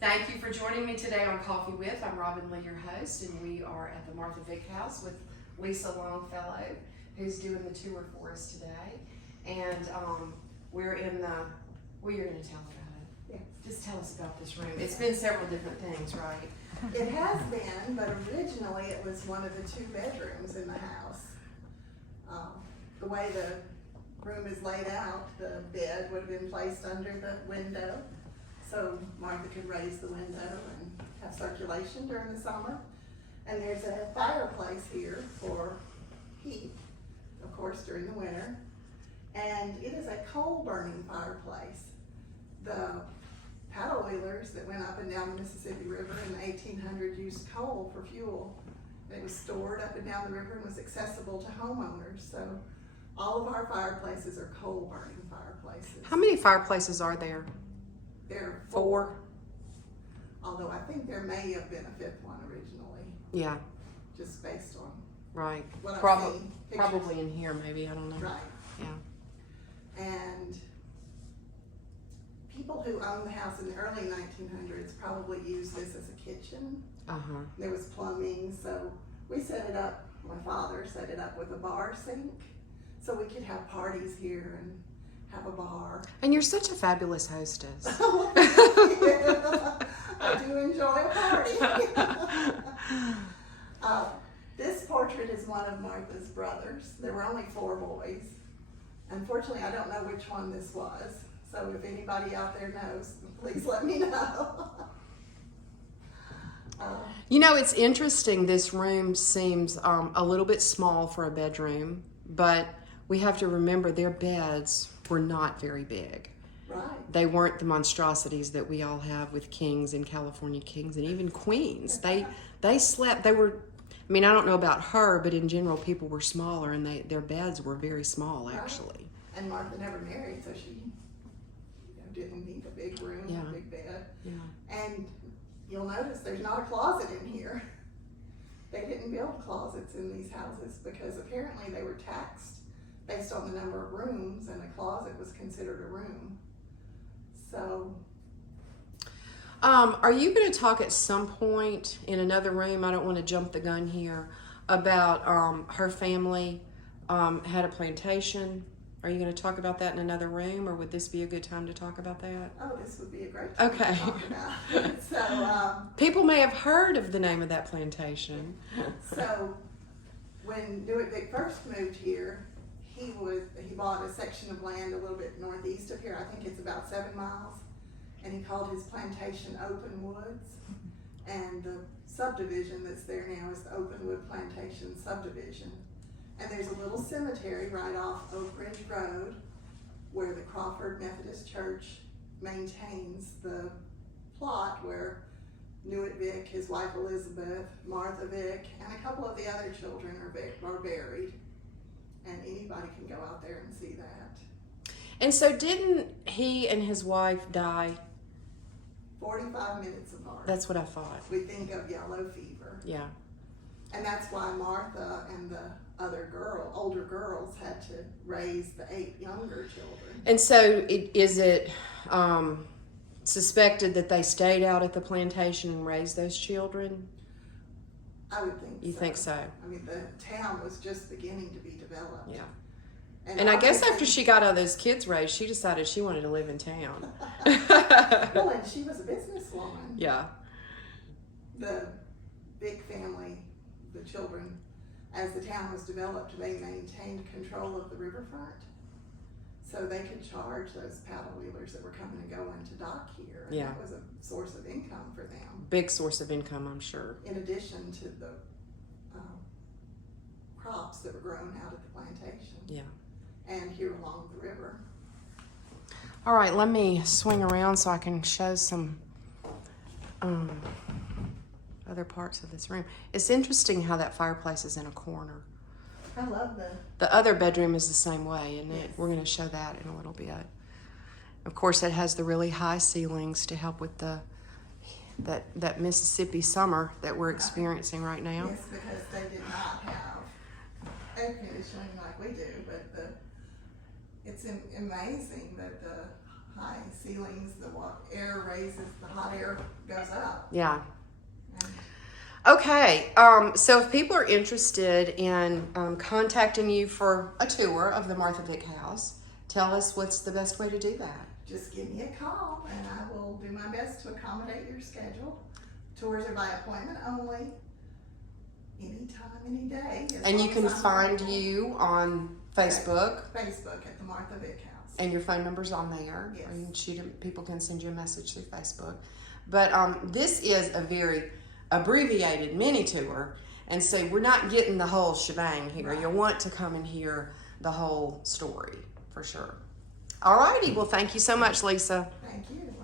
Thank you for joining me today on Coffee With. I'm Robin Lee, your host, and we are at the Martha Vick house with Lisa Longfellow, who's doing the tour for us today. And we're in the, well, you're going to tell about it. Yeah. Just tell us about this room. It's been several different things, right? It has been, but originally it was one of the 2 bedrooms in the house. The way the room is laid out, the bed would have been placed under the window, so Martha could raise the window and have circulation during the summer. And there's a fireplace here for heat, of course, during the winter. And it is a coal-burning fireplace. The paddle wheelers that went up and down the Mississippi River in the 1800s used coal for fuel. It was stored up and down the river and was accessible to homeowners. So all of our fireplaces are coal-burning fireplaces. How many fireplaces are there? There are 4. Although I think there may have been a 5th one originally, Yeah, just based on right. what I've Probably, seen. Pictures. probably in here, maybe. I don't know. Right. Yeah. And people who owned the house in the early 1900s probably used this as a kitchen. Uh-huh. There was plumbing, so we set it up, my father set it up with a bar sink, so we could have parties here and have a bar. And you're such a fabulous hostess. I do enjoy a party. This portrait is one of Martha's brothers. There were only 4 boys. Unfortunately, I don't know which one this was, so if anybody out there knows, please let me know. You know, it's interesting. This room seems a little bit small for a bedroom, but we have to remember their beds were not very big. Right. They weren't the monstrosities that we all have with kings and California kings and even queens. They slept. They were. I mean, I don't know about her, but in general, people were smaller, and their beds were very small, actually. Right. And Martha never married, so she didn't need a big room, Yeah. a big bed. Yeah. And you'll notice there's not a closet in here. They didn't build closets in these houses because apparently they were taxed based on the number of rooms, and a closet was considered a room. So. Are you going to talk at some point in another room? I don't want to jump the gun here about her family had a plantation. Are you going to talk about that in another room, or would this be a good time to talk about that? Oh, this would be a great time Okay. to talk about. So, people may have heard of the name of that plantation. so when Vick first moved here, he bought a section of land a little bit northeast of here. I think it's about 7 miles, and he called his plantation Open Woods. And the subdivision that's there now is the Openwood Plantation subdivision. And there's a little cemetery right off Oak Ridge Road where the Crawford Methodist Church maintains the plot where Vick, his wife Elizabeth, Martha Vick, and a couple of the other children are buried. And anybody can go out there and see that. And so didn't he and his wife die? 45 minutes apart. That's what I thought. We think of yellow fever. Yeah. And that's why Martha and the other older girls had to raise the 8 younger children. And so is it suspected that they stayed out at the plantation and raised those children? I would think You so. think so? I mean, the town was just beginning to be developed. Yeah. And I guess obviously- after she got all those kids raised, she decided she wanted to live in town. Well, and she was a businesswoman. Yeah. The big family, the children, as the town was developed, they maintained control of the riverfront. So they could charge those paddle wheelers that were coming and going to dock here. And Yeah. that was a source of income for them. Big source of income, I'm sure. In addition to the crops that were grown out at the plantation. Yeah. And here along the river. All right, let me swing around so I can show some other parts of this room. It's interesting how that fireplace is in a corner. I love The other bedroom is the same way, isn't it? Yes. We're going to show that in a little bit. Of course, it has the really high ceilings to help with that Mississippi summer that we're experiencing right now. Yes, because they did not have air conditioning like we do, but it's amazing that the high ceilings, the air raises, the hot air goes up. Yeah. And Okay, so if people are interested in contacting you for a tour of the Martha Vick house, tell us what's the best way to do that. just give me a call and I will do my best to accommodate your schedule. Tours are by appointment only, anytime, any day. as And you long can as I'm find available. you on Facebook, Facebook at the Martha Vick house. and your phone number's on there. Yes. And people can send you a message through Facebook. But this is a very abbreviated mini tour, and so we're not getting the whole shebang here. Right. You'll want to come and hear the whole story for sure. All righty, well, thank you so much, Lisa. Thank you.